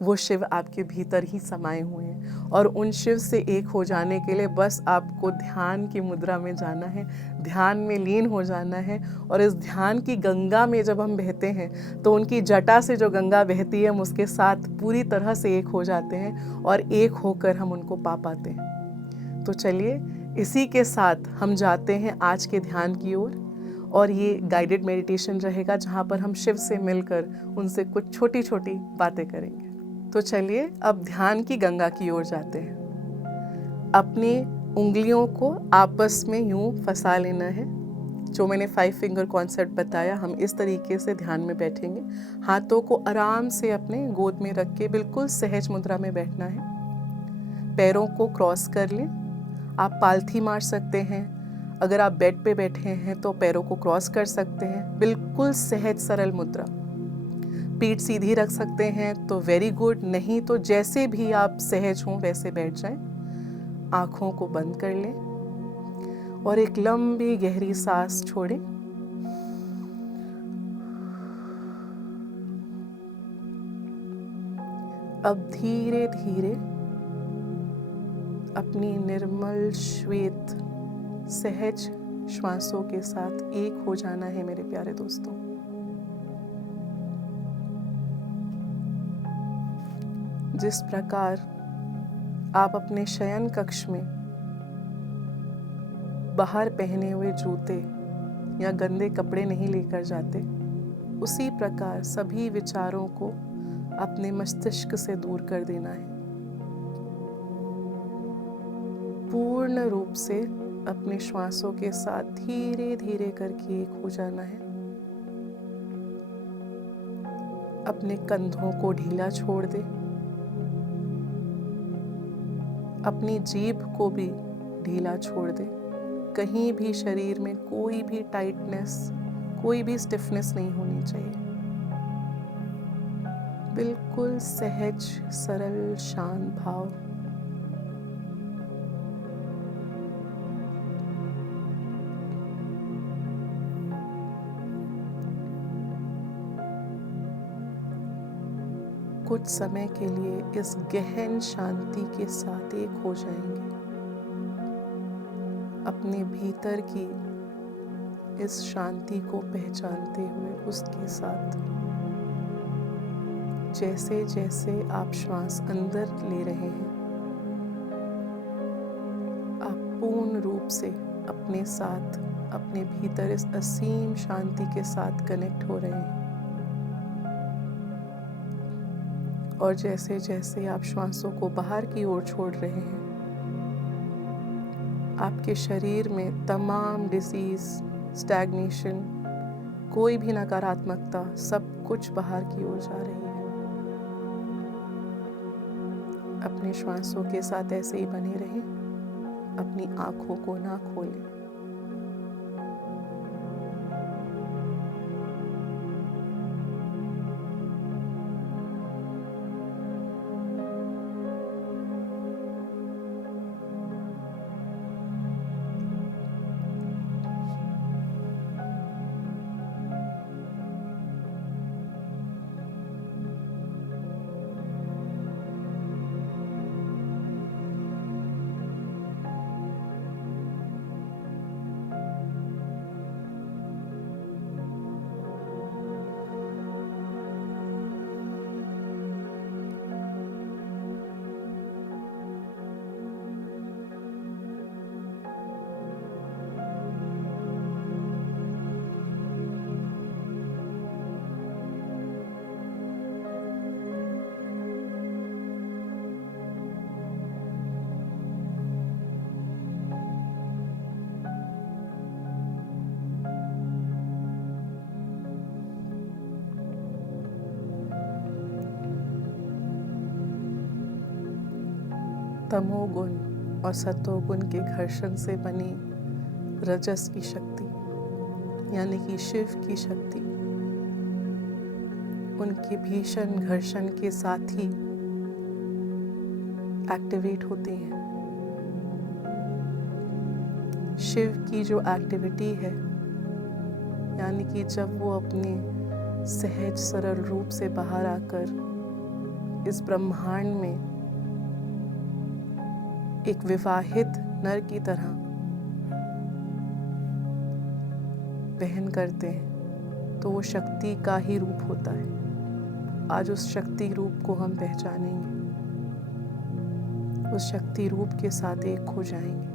वो शिव आपके भीतर ही समाये हुए हैं। और उन शिव से एक हो जाने के लिए बस आपको ध्यान की मुद्रा में जाना है, ध्यान में लीन हो जाना है। और इस ध्यान की गंगा में जब हम बहते हैं तो उनकी जटा से जो गंगा बहती है हम उसके साथ पूरी तरह से एक हो जाते हैं और एक होकर हम उनको पा पाते हैं। तो चलिए इसी के साथ हम जाते हैं आज के ध्यान की ओर। और ये गाइडेड मेडिटेशन रहेगा जहाँ पर हम शिव से मिलकर उनसे कुछ छोटी छोटी बातें करेंगे। तो चलिए अब ध्यान की गंगा की ओर जाते हैं। अपनी उंगलियों को आपस में यूं फंसा लेना है। जो मैंने 5 फिंगर कॉन्सेप्ट बताया, हम इस तरीके से ध्यान में बैठेंगे। हाथों को आराम से अपने गोद में रख के बिल्कुल सहज मुद्रा में बैठना है। पैरों को क्रॉस कर लें। आप पालथी मार सकते हैं। अगर आप बेड पे बैठे हैं तो पैरों को क्रॉस कर सकते हैं। बिल्कुल सहज सरल मुद्रा। पीठ सीधी रख सकते हैं तो वेरी गुड, नहीं तो जैसे भी आप सहज हों वैसे बैठ जाएं। आँखों को बंद कर लें और एक लंबी गहरी सांस छोड़ें। अब धीरे धीरे अपनी निर्मल श्वेत सहज श्वासों के साथ एक हो जाना है मेरे प्यारे दोस्तों। जिस प्रकार आप अपने शयन कक्ष में बाहर पहने हुए जूते या गंदे कपड़े नहीं लेकर जाते, उसी प्रकार सभी विचारों को अपने मस्तिष्क से दूर कर देना है। पूर्ण रूप से अपने श्वासों के साथ धीरे धीरे करके एक हो जाना है। अपने कंधों को ढीला छोड़ दे। अपनी जीभ को भी ढीला छोड़ दे। कहीं भी शरीर में कोई भी टाइटनेस, कोई भी स्टिफनेस नहीं होनी चाहिए। बिल्कुल सहज सरल शांत भाव। कुछ समय के लिए इस गहन शांति के साथ एक हो जाएंगे। अपने भीतर की इस शांति को पहचानते हुए उसके साथ जैसे जैसे आप श्वास अंदर ले रहे हैं, आप पूर्ण रूप से अपने साथ, अपने भीतर इस असीम शांति के साथ कनेक्ट हो रहे हैं। और जैसे जैसे आप श्वासों को बाहर की ओर छोड़ रहे हैं, आपके शरीर में तमाम डिसीज, स्टैग्नेशन, कोई भी नकारात्मकता, सब कुछ बाहर की ओर जा रही है। अपने श्वासों के साथ ऐसे ही बने रहें। अपनी आँखों को ना खोलें। तमोगुण और सतोगुण के घर्षण से बनी रजस की शक्ति, यानी कि शिव की शक्ति, उनके भीषण घर्षण के साथ ही एक्टिवेट होती हैं। शिव की जो एक्टिविटी है, यानी कि जब वो अपने सहज सरल रूप से बाहर आकर इस ब्रह्मांड में एक विवाहित नर की तरह वहन करते हैं तो वो शक्ति का ही रूप होता है। आज उस शक्ति रूप को हम पहचानेंगे, उस शक्ति रूप के साथ एक हो जाएंगे।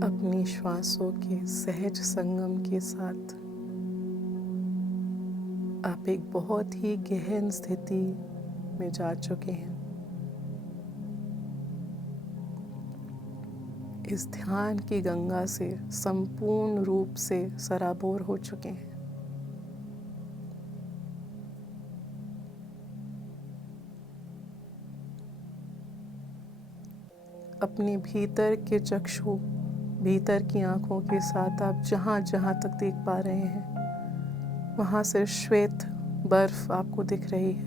अपनी श्वासों के सहज संगम के साथ आप एक बहुत ही गहन स्थिति में जा चुके हैं। इस ध्यान की गंगा से संपूर्ण रूप से सराबोर हो चुके हैं। अपने भीतर के चक्षु, भीतर की आंखों के साथ आप जहां जहां तक देख पा रहे हैं वहां से श्वेत बर्फ आपको दिख रही है।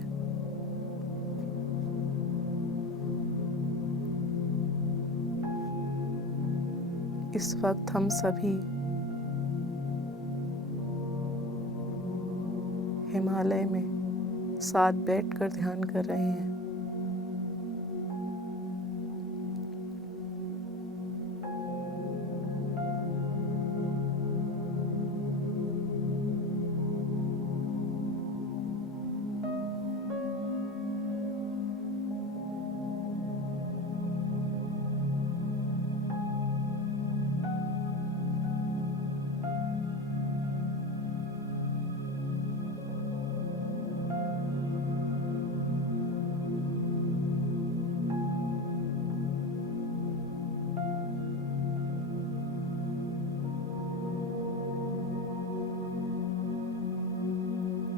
इस वक्त हम सभी हिमालय में साथ बैठकर ध्यान कर रहे हैं।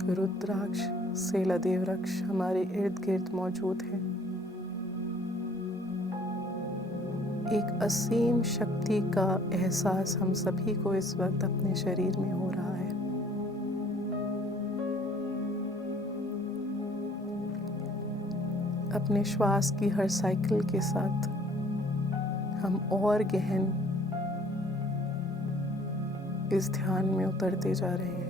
रुद्राक्ष से लदे वृक्ष हमारे इर्द गिर्द मौजूद हैं। एक असीम शक्ति का एहसास हम सभी को इस वक्त अपने शरीर में हो रहा है। अपने श्वास की हर साइकिल के साथ हम और गहन इस ध्यान में उतरते जा रहे हैं।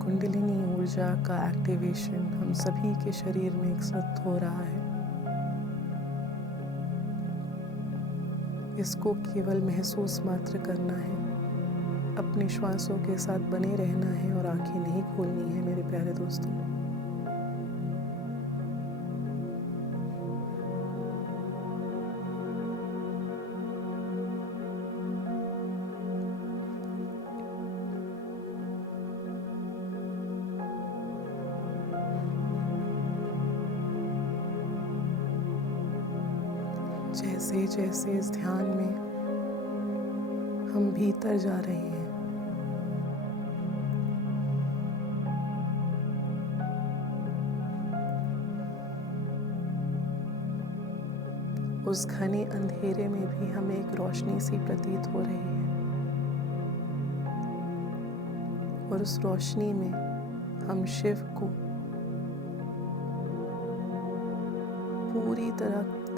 कुंडलिनी ऊर्जा का एक्टिवेशन हम सभी के शरीर में एक साथ हो रहा है। इसको केवल महसूस मात्र करना है, अपने श्वासों के साथ बने रहना है और आंखें नहीं खोलनी है मेरे प्यारे दोस्तों। जैसे जैसे इस ध्यान में हम भीतर जा रहे हैं, उस घने अंधेरे में भी हमें एक रोशनी सी प्रतीत हो रही है और उस रोशनी में हम शिव को पूरी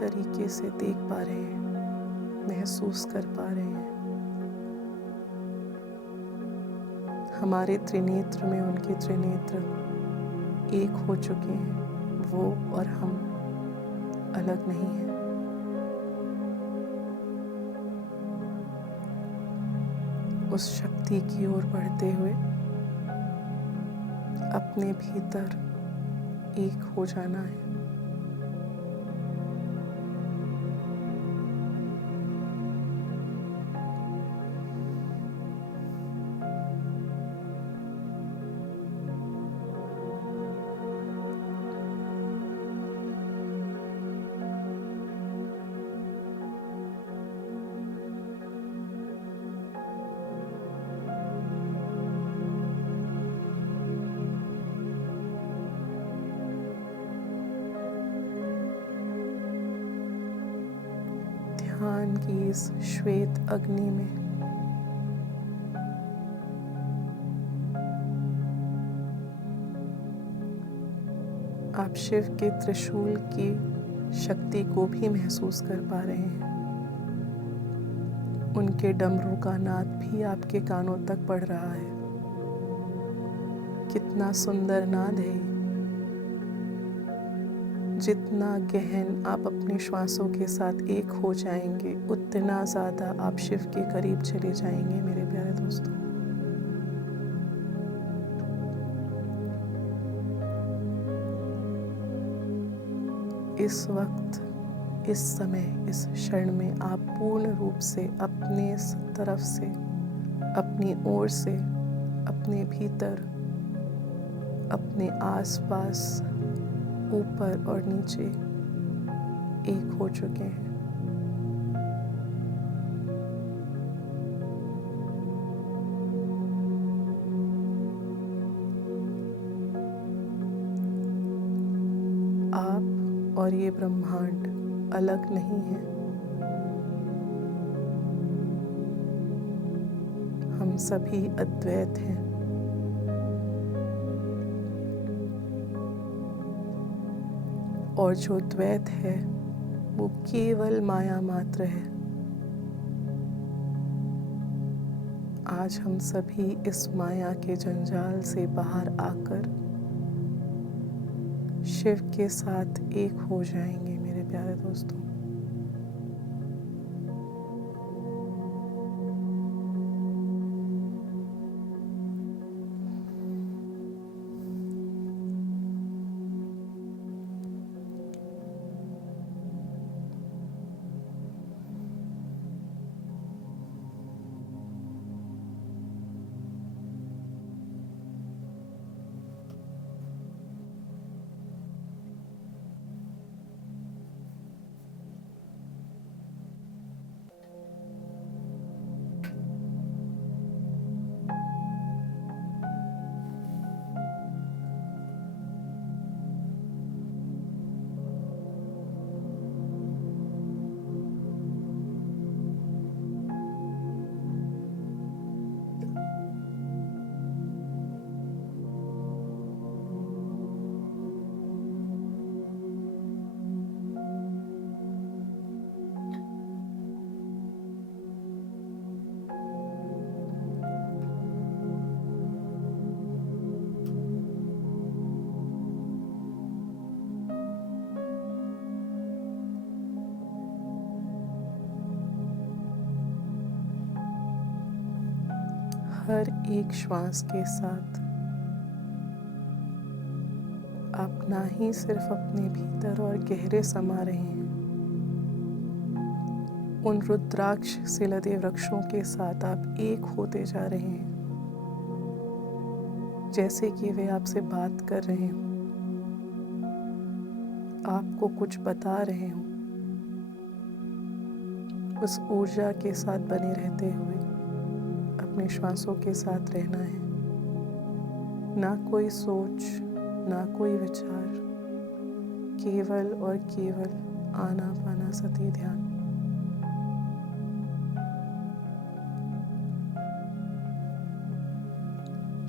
तरीके से देख पा रहे हैं, महसूस कर पा रहे हैं। हमारे त्रिनेत्र में उनके त्रिनेत्र एक हो चुके हैं। वो और हम अलग नहीं हैं। उस शक्ति की ओर बढ़ते हुए अपने भीतर एक हो जाना है। ध्यान की इस श्वेत अग्नि में आप शिव के त्रिशूल की शक्ति को भी महसूस कर पा रहे हैं। उनके डमरू का नाद भी आपके कानों तक पड़ रहा है। कितना सुंदर नाद है। जितना गहन आप अपने श्वासों के साथ एक हो जाएंगे, उतना ज़्यादा आप शिव के करीब चले जाएंगे मेरे प्यारे दोस्तों। इस वक्त, इस समय, इस क्षण में आप पूर्ण रूप से अपने तरफ से, अपनी ओर से, अपने भीतर, अपने आसपास, ऊपर और नीचे एक हो चुके हैं। आप और ये ब्रह्मांड अलग नहीं है। हम सभी अद्वैत हैं। और जो द्वैत है वो केवल माया मात्र है। आज हम सभी इस माया के जंजाल से बाहर आकर शिव के साथ एक हो जाएंगे मेरे प्यारे दोस्तों। हर एक श्वास के साथ आप ना ही सिर्फ अपने भीतर और गहरे समा रहे हैं, उन रुद्राक्ष से लदे वृक्षों के साथ आप एक होते जा रहे हैं, जैसे कि वे आपसे बात कर रहे हों, आपको कुछ बता रहे हों। उस ऊर्जा के साथ बने रहते हुए अपने श्वासों के साथ रहना है। ना कोई सोच, ना कोई विचार, केवल और केवल आनापानसति ध्यान।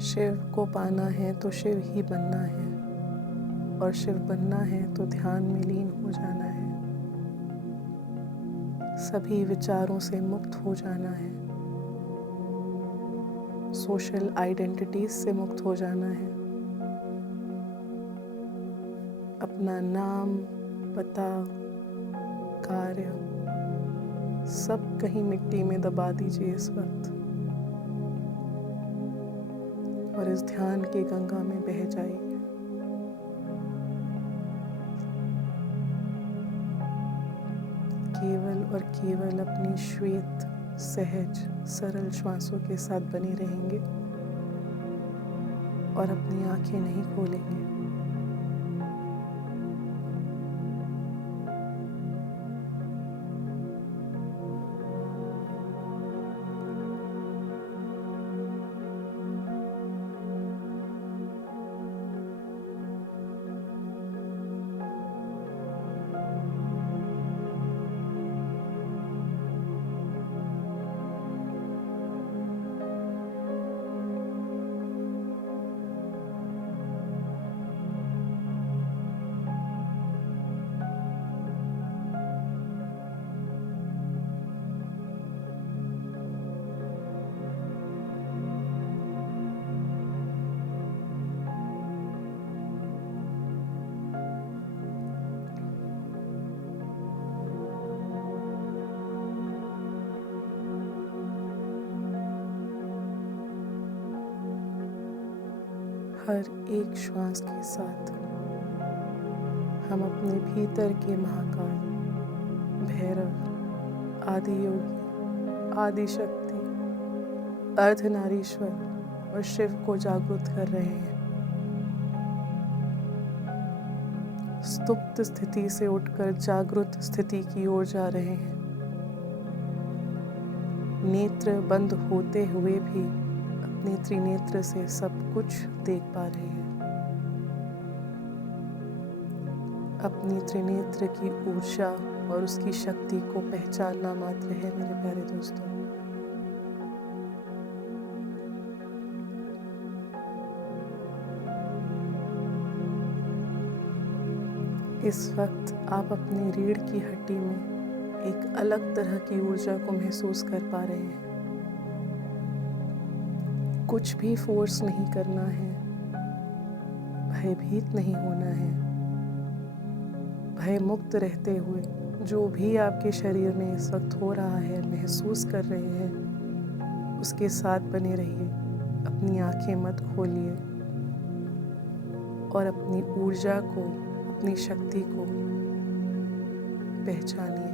शिव को पाना है तो शिव ही बनना है, और शिव बनना है तो ध्यान में लीन हो जाना है। सभी विचारों से मुक्त हो जाना है। सोशल आइडेंटिटीज से मुक्त हो जाना है। अपना नाम, पता, कार्य सब कहीं मिट्टी में दबा दीजिए इस वक्त और इस ध्यान की गंगा में बह जाइए। केवल और केवल अपनी श्वेत, सहज, सरल श्वासों के साथ बने रहेंगे और अपनी आंखें नहीं खोलेंगे। हर एक श्वास के साथ हम अपने भीतर के महाकाल, भैरव, आदि योगी, आदि शक्ति, अर्धनारीश्वर और शिव को जागृत कर रहे हैं। स्तुप्त स्थिति से उठकर जागृत स्थिति की ओर जा रहे हैं। नेत्र बंद होते हुए भी अपने त्रिनेत्र से सब कुछ देख पा रहे हैं। अपनी त्रिनेत्र की ऊर्जा और उसकी शक्ति को पहचानना मात्र है मेरे प्यारे दोस्तों। इस वक्त आप अपनी रीढ़ की हड्डी में एक अलग तरह की ऊर्जा को महसूस कर पा रहे हैं। कुछ भी फोर्स नहीं करना है, भयभीत नहीं होना है। भय मुक्त रहते हुए जो भी आपके शरीर में इस वक्त हो रहा है, महसूस कर रहे हैं, उसके साथ बने रहिए। अपनी आंखें मत खोलिए और अपनी ऊर्जा को, अपनी शक्ति को पहचानिए।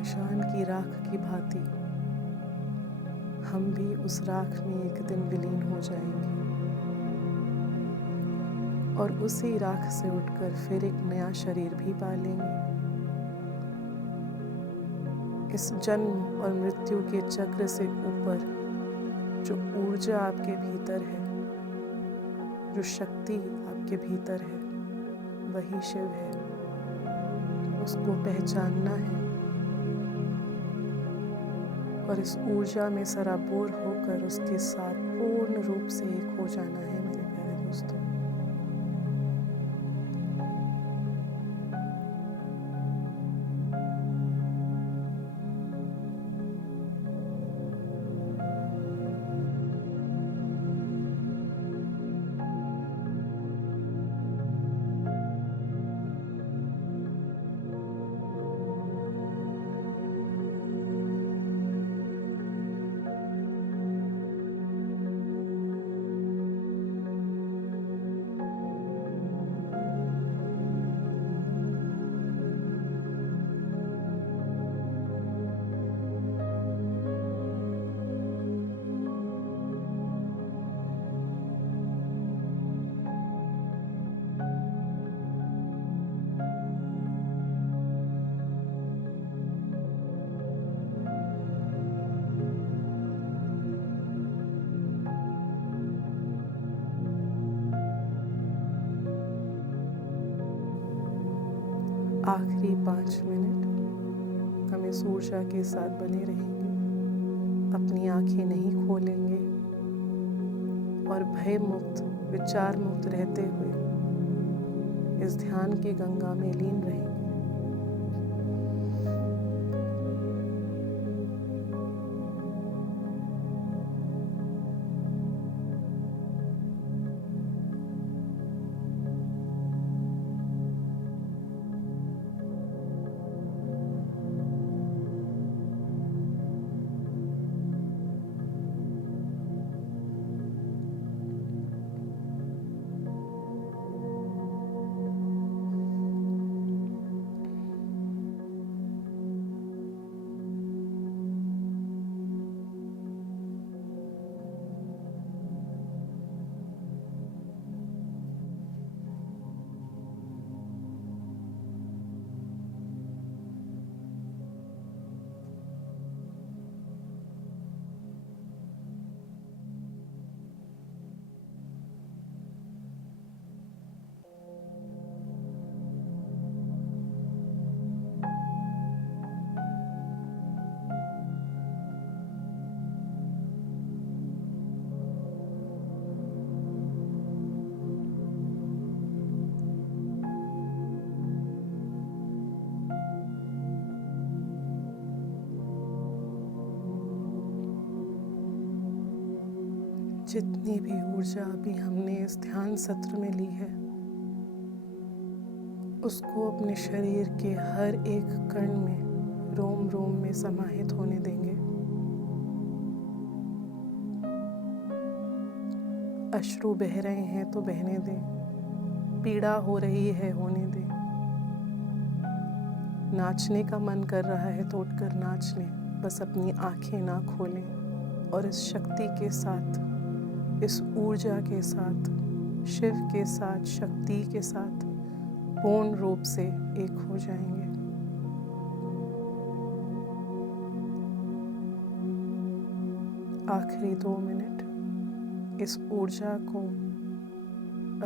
स्मशान की राख की भांति हम भी उस राख में एक दिन विलीन हो जाएंगे और उसी राख से उठकर फिर एक नया शरीर भी पालेंगे। इस जन्म और मृत्यु के चक्र से ऊपर जो ऊर्जा आपके भीतर है, जो शक्ति आपके भीतर है, वही शिव है। उसको पहचानना है और इस ऊर्जा में सराबोर होकर उसके साथ पूर्ण रूप से एक हो जाना है मेरे प्यारे दोस्तों। आखिरी 5 मिनट हम इस ऊर्जा के साथ बने रहेंगे, अपनी आंखें नहीं खोलेंगे और भय मुक्त, विचार मुक्त रहते हुए इस ध्यान की गंगा में लीन रहेंगे। जितनी भी ऊर्जा अभी हमने इस ध्यान सत्र में ली है, उसको अपने शरीर के हर एक कण में, रोम रोम में समाहित होने देंगे। अश्रु बह रहे हैं तो बहने दें, पीड़ा हो रही है होने दें, नाचने का मन कर रहा है तो उठकर नाच लें, बस अपनी आंखें ना खोलें और इस शक्ति के साथ, इस ऊर्जा के साथ, शिव के साथ, शक्ति के साथ पूर्ण रूप से एक हो जाएंगे। आखिरी 2 मिनट इस ऊर्जा को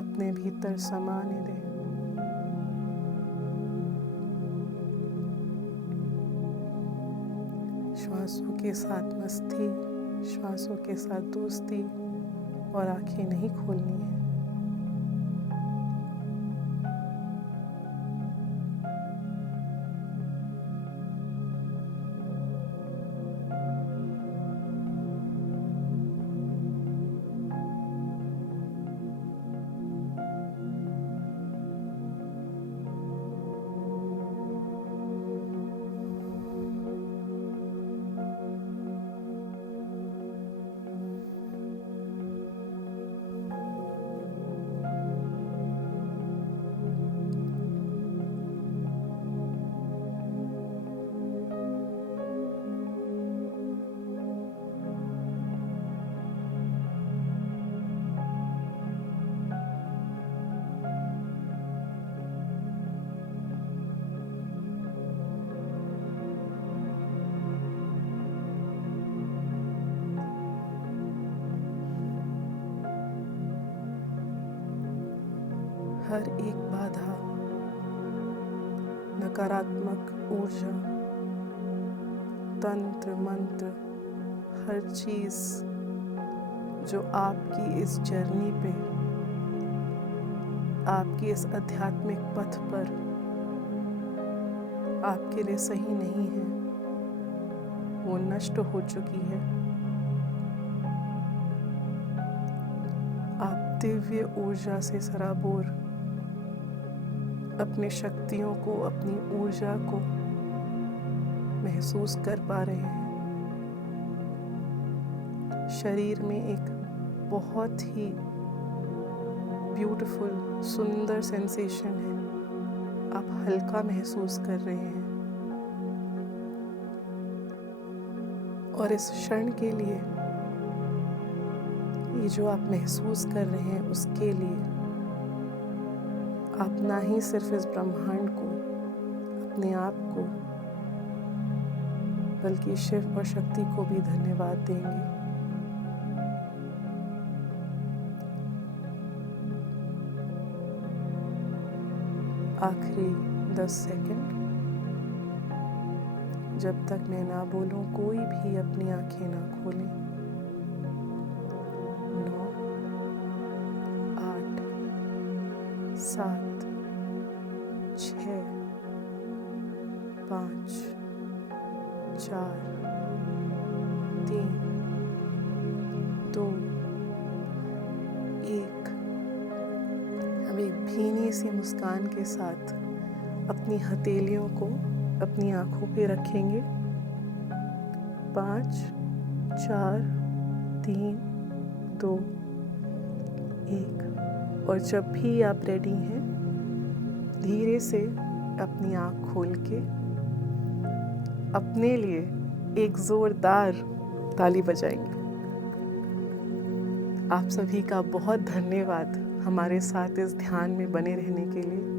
अपने भीतर समाने दें। श्वासों के साथ मस्ती, श्वासों के साथ दोस्ती और आंखें नहीं खोलनी है। हर एक बाधा, नकारात्मक ऊर्जा, तंत्र मंत्र, हर चीज़ जो आपकी इस जर्नी पे, आपकी इस आध्यात्मिक पथ पर आपके लिए सही नहीं है, वो नष्ट हो चुकी है। आप दिव्य ऊर्जा से सराबोर अपनी शक्तियों को, अपनी ऊर्जा को महसूस कर पा रहे हैं। शरीर में एक बहुत ही ब्यूटीफुल, सुंदर सेंसेशन है। आप हल्का महसूस कर रहे हैं और इस क्षण के लिए, ये जो आप महसूस कर रहे हैं उसके लिए आप ना ही सिर्फ इस ब्रह्मांड को, अपने आप को, बल्कि शिव और शक्ति को भी धन्यवाद देंगे। आखिरी 10 सेकंड, जब तक मैं ना बोलूं कोई भी अपनी आंखें ना खोलें। 9, 8, 7, 6, 5, 4, 3, 2, 1। अब एक भीनी सी मुस्कान के साथ अपनी हथेलियों को अपनी आंखों पे रखेंगे। 5, 4, 3, 2, 1। और जब भी आप रेडी हैं, धीरे से अपनी आंख खोल के अपने लिए एक जोरदार ताली बजाएंगे। आप सभी का बहुत धन्यवाद हमारे साथ इस ध्यान में बने रहने के लिए।